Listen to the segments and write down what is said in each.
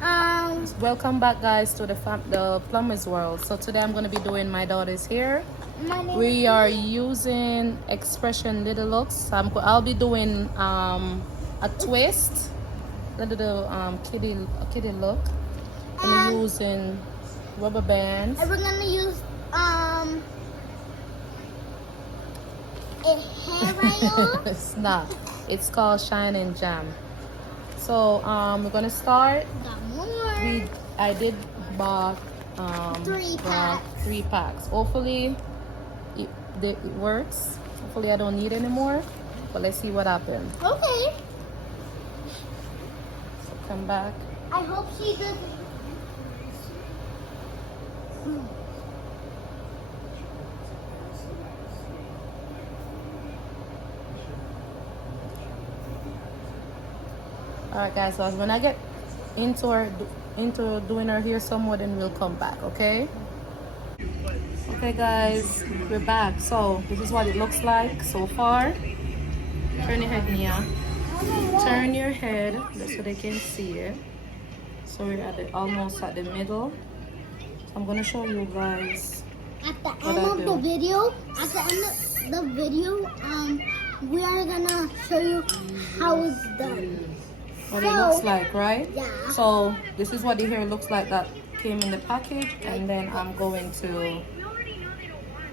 guys. Welcome back, guys, to the plumber's world. So today I'm going to be doing my daughter's hair. We are using Expression Little Looks. So I'll be doing a twist, a little kitty look. I'm using rubber bands. And we're gonna use a hair oil. It's not. It's called Shine and Jam. So we're gonna start. Got more. I did bought 3 packs. 3 packs. Hopefully it works. Hopefully I don't need any more. But let's see what happens. Okay. So come back. I hope she doesn't. Alright guys, so when I get into doing her hair some more, then we'll come back, okay? Okay guys, we're back. So this is what it looks like so far. Turn your head, Nia. Turn your head just so they can see it. So we're almost at the middle. So I'm gonna show you guys At the end of the video, we are gonna show you how it's done. what it looks like, right? Yeah. So this is what the hair looks like that came in the package, and then I'm going to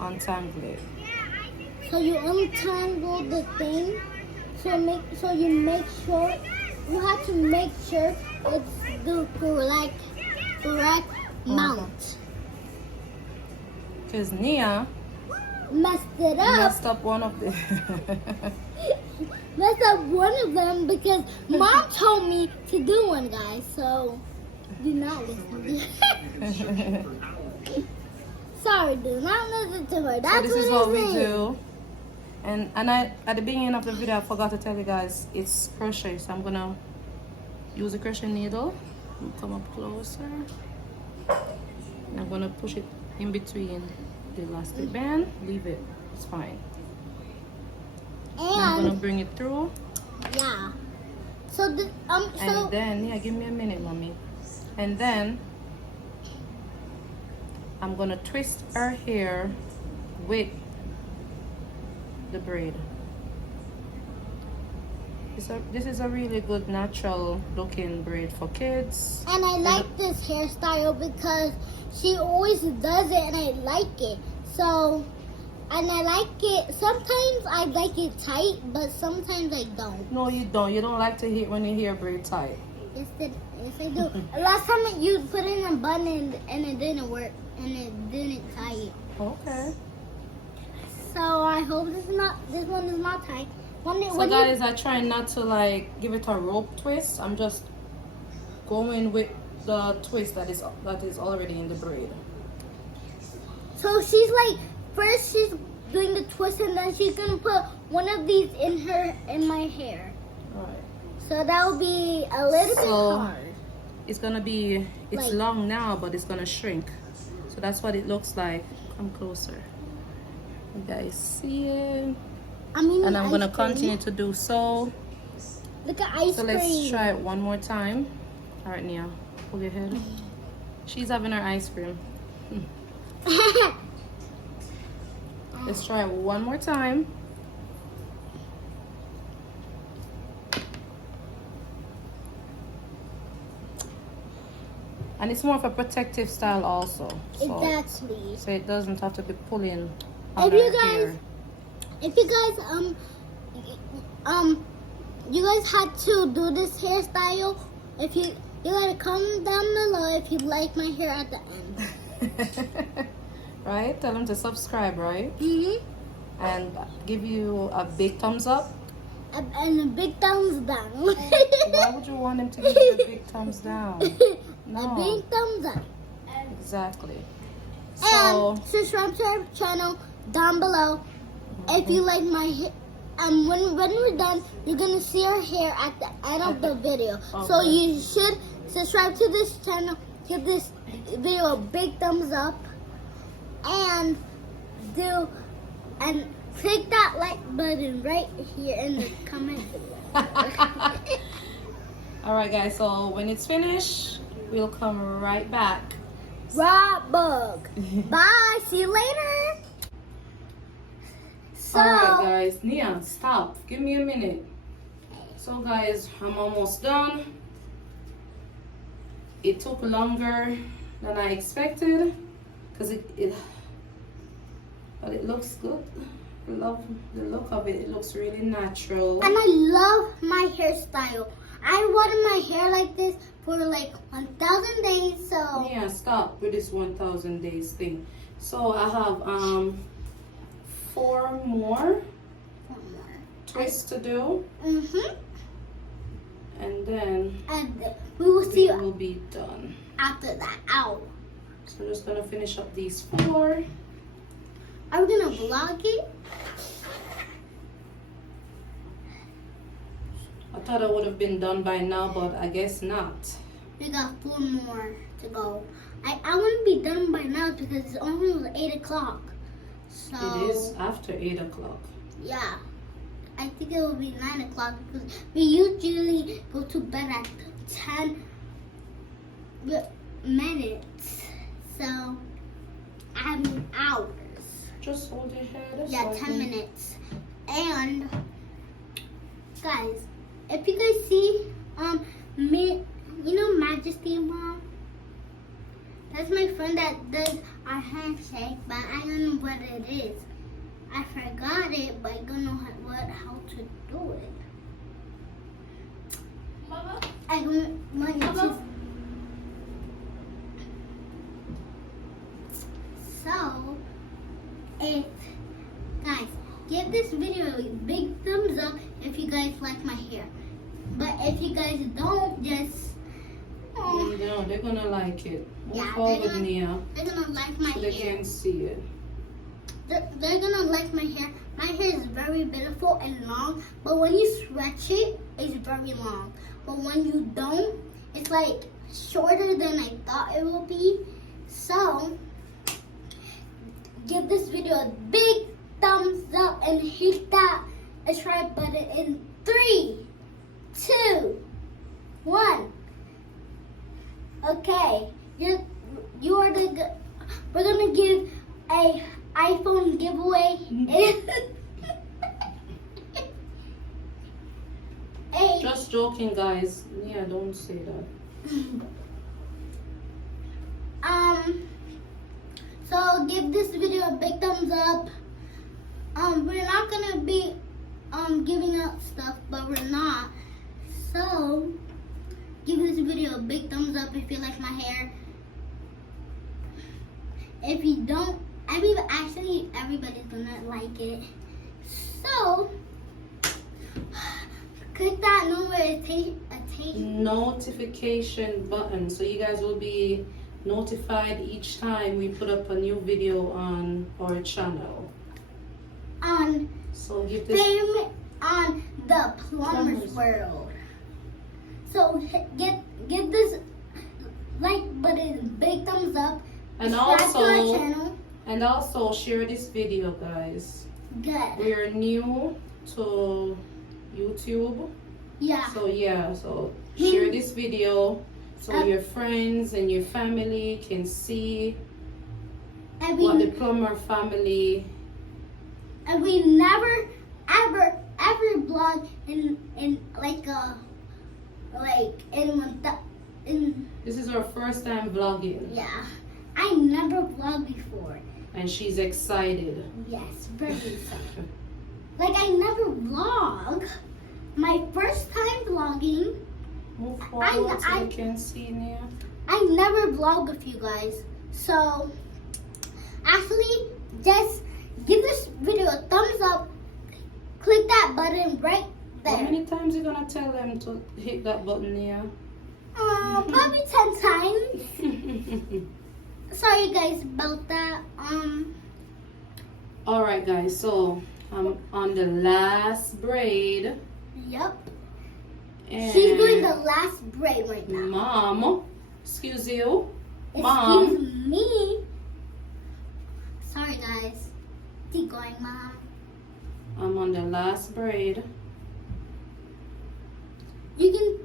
untangle it. So you untangle the thing. So you make sure you have to make sure it's the correct mount. Because Nia Messed it up. messed up one of the Messed up one of them because Mom told me to do one, guys. So do not listen to her. Sorry, do not listen to her. So That's this is what we it is. do. And I at the beginning of the video I forgot to tell you guys it's crochet. So I'm gonna use a crochet needle. Come up closer. And I'm gonna push it in between the elastic band. Leave it. It's fine. And I'm gonna bring it through. Yeah. So And then, yeah, give me a minute, mommy. And then I'm gonna twist her hair with the braid. This is a really good natural looking braid for kids. And I like this hairstyle because she always does it and I like it. So, and I like it. Sometimes I like it tight, but sometimes I don't. No, you don't. You don't like to hear when your hair braid tight. Yes, I do. Last time you put in a bun and it didn't work and it didn't tie it. Okay. So I hope this one is not tight. So guys, I try not to like give it a rope twist. I'm just going with the twist that is already in the braid. So she's like, first she's doing the twist and then she's gonna put one of these in my hair. Alright. So that will be a little bit hard. It's gonna be, it's long now, but it's gonna shrink. So that's what it looks like. Come closer. You guys see it? And I'm gonna continue to do so. Look at ice cream. So let's try it one more time. Alright, Nia, pull your head. She's having her ice cream. Let's try it one more time. And it's more of a protective style also. So, Exactly. So it doesn't have to be pulling on If her you guys, hair. you guys had to do this hairstyle, if you gotta comment down below if you like my hair at the end. Right? Tell them to subscribe, right? Mhm. And give you a big thumbs up. And a big thumbs down. Why would you want them to give you a big thumbs down? No. A big thumbs up. Exactly. And subscribe to our channel down below if you like my hair. And when we're done, you're gonna see our hair at the end of the video. So you should subscribe to this channel, give this video a big thumbs up, and click that like button right here in the comment below. Alright guys, so when it's finished, we'll come right back. Rock bug. Bye. See you later. So, Alright guys, Nia, stop. Give me a minute. So guys, I'm almost done. It took longer than I expected because but it looks good. I love the look of it. It looks really natural. and I love my hairstyle. I wanted my hair like this for like 1,000 days. So Yeah, stop with this 1,000 days thing. So I have 4 more twists to do, and then and we will see it will be done. after that. Ow. So I'm just gonna finish up these 4. Are we gonna vlog it? I thought I would have been done by now, but I guess not. We got 4 more to go. I want to be done by now because it's almost 8 o'clock. So It is after 8 o'clock. yeah, I think it will be 9 o'clock because we usually go to bed at 10 minutes. So I mean hours. Just hold your head. Yeah, 10 minutes. And guys, if you guys see me, you know Majesty Mom? That's my friend that does our handshake, but I don't know what it is. I forgot it, but I don't know how to do it. Mama, I don't want to. So, if guys, give this video a big thumbs up if you guys like my hair. But if you guys don't, just No, they're gonna like it. Move Yeah, forward, Nia, they're gonna like my so they hair. can see it. They're gonna like my hair. My hair is very beautiful and long, but when you stretch it, it's very long. But when you don't, it's like shorter than I thought it would be. So, give this video a big thumbs up and hit that subscribe button in 3, 2, 1. Okay, you are the. We're gonna give a iPhone giveaway. Just joking, guys. Nia, don't say that. So give this video a big thumbs up. We're not gonna be giving out stuff, but we're not. So give this video a big thumbs up if you like my hair. If you don't, everybody's gonna like it. So click that Notification button, so you guys will be notified each time we put up a new video on our channel. on So give this on the Plumber's World. So give this like button big thumbs up. and Subscribe to our also channel. and also share this video, guys. Good. We are new to YouTube, Yeah. so yeah, so share this video so your friends and your family can see And what the we Plumber family. never ever vlog in This is our first time vlogging, yeah. I never vlogged before. and she's excited. Yes, very excited. Like I never vlog. My first time vlogging. Move forward so I- you can see Nia. I never vlog with you guys. So actually just give this video a thumbs up. Click that button right How there. many times you gonna tell them to hit that button, Nia? Probably 10 times. Sorry guys about that. All right, guys. So I'm on the last braid. Yep. And She's doing the last braid right now. Mom, excuse you. Mom. Excuse me. Sorry guys. Keep going, Mom. I'm on the last braid. You can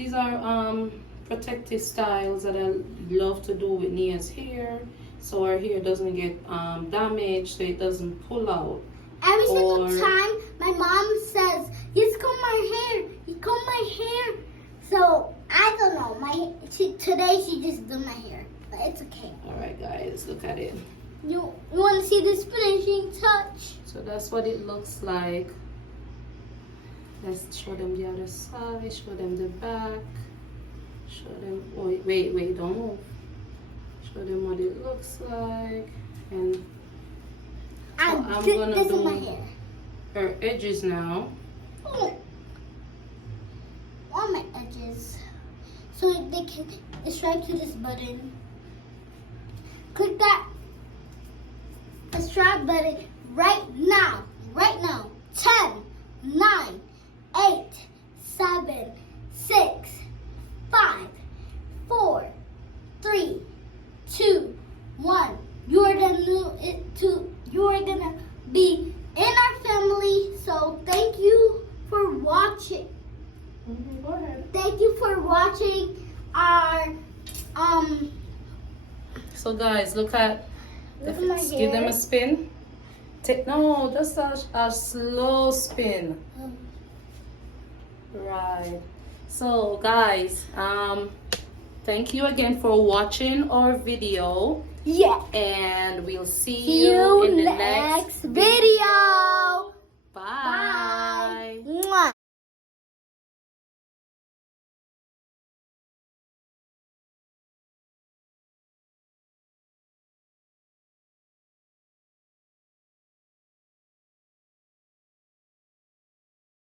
these are protective styles that I love to do with Nia's hair, so her hair doesn't get damaged, so it doesn't pull out. Every single time my mom says, "You comb my hair, you comb my hair." So I don't know. Today she just did my hair, but it's okay. All right, guys, look at it. You want to see this finishing touch? So that's what it looks like. Let's show them the other side. Show them the back. Show them. Oh, wait, don't move. Show them what it looks like. And so I'm gonna this do is my hair. her edges now. Oh. On my edges, so they can subscribe to this button. Click that subscribe button right now. 10, 9, 8, 7, 6, 5, 4, 3, 2, 1. You are gonna be in our family. So thank you for watching. Go ahead. Thank you for watching our So guys, look at. Look at my Give them hair. a spin. No, just a slow spin. Right. So guys, thank you again for watching our video. Yeah. And we'll see See you you in the next next